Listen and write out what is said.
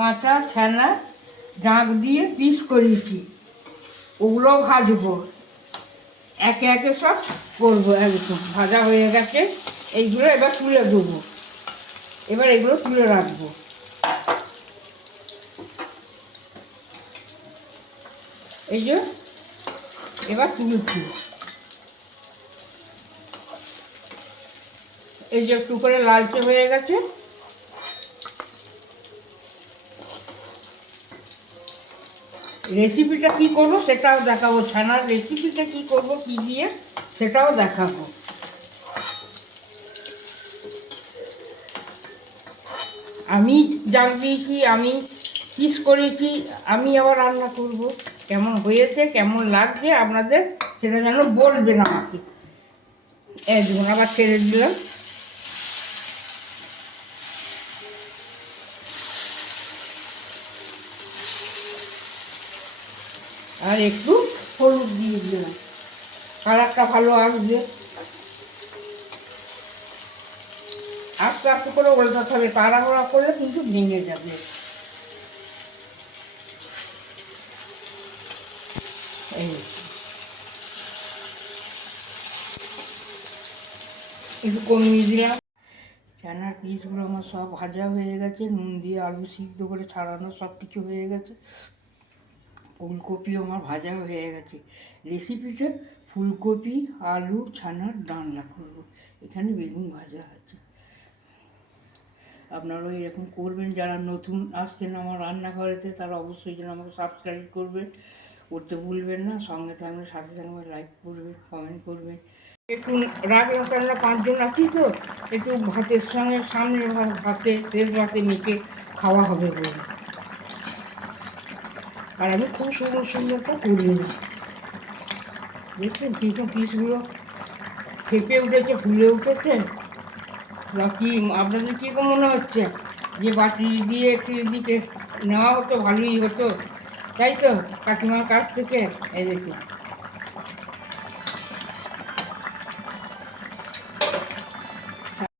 কাঁচা ছানা ডাঁক দিয়ে পিস করেছি, ওগুলো ভাজবো। একে একে সব করবো। একদম ভাজা হয়ে গেছে, এইগুলো এবার তুলে দেবো। এবার এগুলো তুলে রাখবো। এই যে এবার তুলছি, এই যে একটু করে লালচে হয়ে গেছে। রেসিপিটা কী করবো সেটাও দেখাবো, ছানার রেসিপিটা কী করবো কী দিয়ে সেটাও দেখাবো। আমি জাল দিয়েছি, আমি পিস করেছি, আমি আবার রান্না করব। কেমন হয়েছে কেমন লাগছে আপনাদের সেটা যেন বলবেন আমাকে। দেখুন আবার ছেড়ে দিলাম। আর একটু হলুদ দিয়ে দিলাম, কালারটা ভালো আসবে। আস্তে আস্তে করে ওলটাতে হবে, তাড়াহুড়া করলে কিন্তু ভেঙে যাবে। এই একটু কমিয়ে দিলাম। ছানার পিসগুলো আমার সব ভাজা হয়ে গেছে, নুন দিয়ে আলু সিদ্ধ করে ছাড়ানো সব কিছু হয়ে গেছে। ফুলকপিও আমার ভাজা হয়ে গেছে। রেসিপিটা ফুলকপি আলু ছানার ডালনা করব। এখানে বেগুন ভাজা আছে। আপনারাও এরকম করবেন। যারা নতুন আসছেন আমার রান্নাঘরেতে তারা অবশ্যই যেন আমাকে সাবস্ক্রাইব করবেন, করতে ভুলবেন না। সঙ্গে থাকলে সাথে থাকলে লাইক করবেন, কমেন্ট করবেন। একটু রাখলাম, আমরা 5 জন আছি তো, একটু ভাতের সঙ্গে সামনের ভাতে শেষ ভাতে মেখে খাওয়া হবে বলে। আর আমি খুব সুন্দর সুন্দরটা করি না। দেখছেন কীরকম পিসগুলো ফেঁপে উঠেছে, ফুলে উঠেছে। কি আপনাদের কীরকম মনে হচ্ছে যে বাটি দিয়ে একটু এদিকে নেওয়া হতো ভালোই হতো, তাই তো কাকিমার কাছ থেকে? এই দেখুন